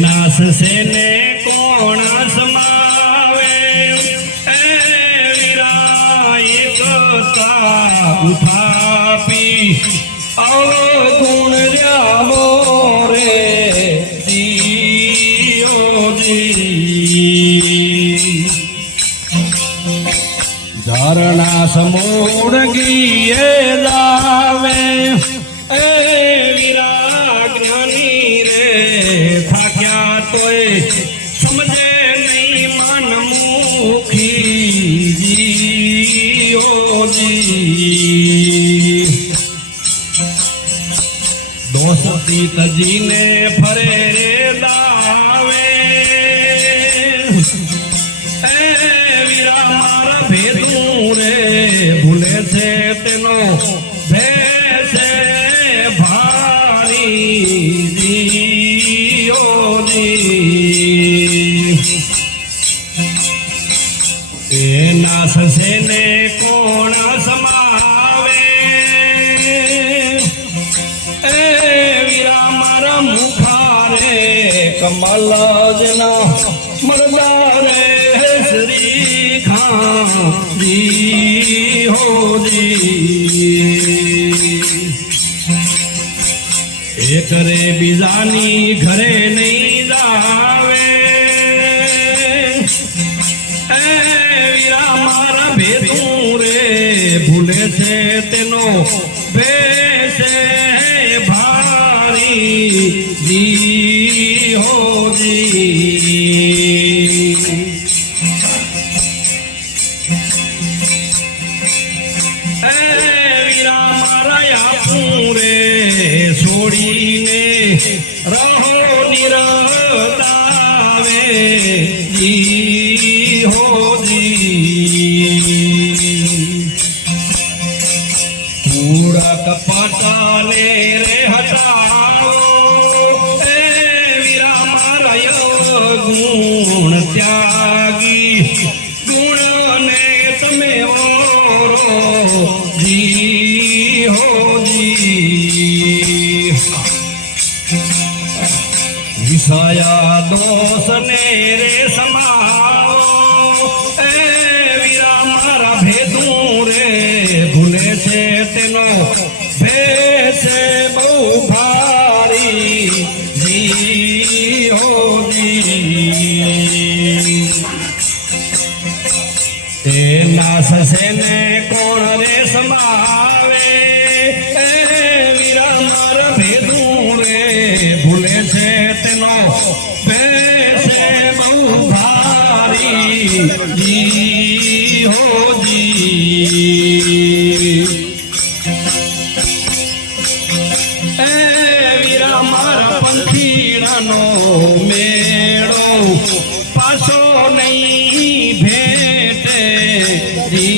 नास से ने कौन समावे विरायकता उठापी अवगुण जावो रे दियो दी धरणा समूढ़ गिए लावे विराग्रहणी रे थाक्या तोय समझे नहीं मन मुखी जियो जी दोस्ती तजी ने फरे रे दावे वीरा मारा भेदू रे भूले से तेनो भैसे भारी जियो जी नास से ने कोण समावे वीरा मारा मुखारे कमल जना मरदारे श्री खां जी हो जी एक रे बीजानी घरे नहीं जावे वीरा मारा भेदू रे भूले से तेनो बेसे भारी जी हो जी वीरा मारा या पूरे सोड़ी ने रहो निरतावे जी हो जी पूरा कपटाले रे हटाओ वीरा मारा गुण त्यागी गुण ने तमे ओरो जी हो जी विषया दोष ने रे समाओ वीरा मारा भेदू रे भूले से तेनो भेसे बहु भारी जी हो जी नास से ने कौन रे समावे वीरा मारा भेदू रे भूले से तेनो पैसे बहु भारी जी हो जी वीरा मारा पंखीड़ानो मेड़ो पासो नहीं भेटे जी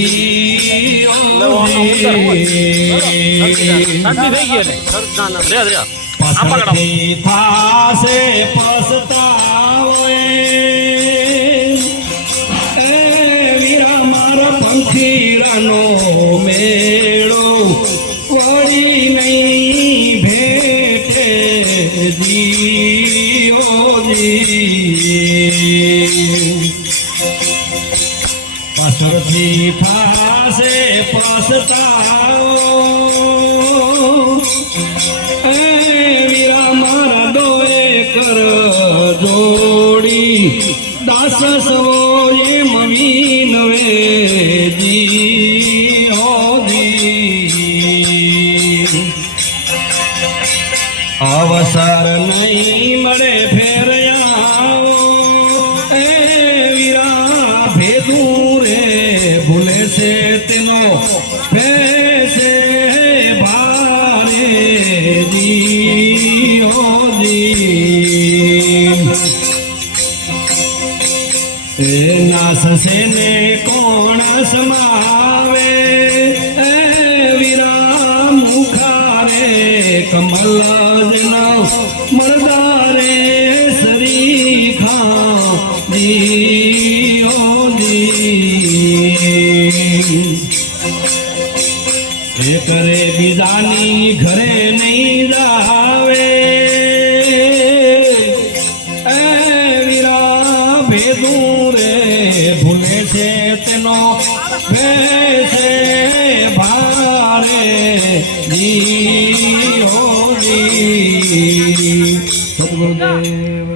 फासे पछतावे वीरा मारा पंखीड़ानो मेड़ो वड़ी नहीं भेटे जी ओ जी पासरथी फासे पछताओ वीरा मारा दोए कर जोड़ी दास सो ये मवीन वे जी हो जी अवसर नहीं मरे फेर आओ वीरा भेदू रे भूले से तेनो पैसे भारे जी हो जी नास से ने कौन समावे वीरा मुखारे कमल जना मरदारे श्री खां जी हो जी એ કરે બીજાની ઘરે નહીં જાવે એ વીરા ભેદું રે ભૂલે છે તેનો ભેસે ભારે જી હો જી સદગુરુદેવ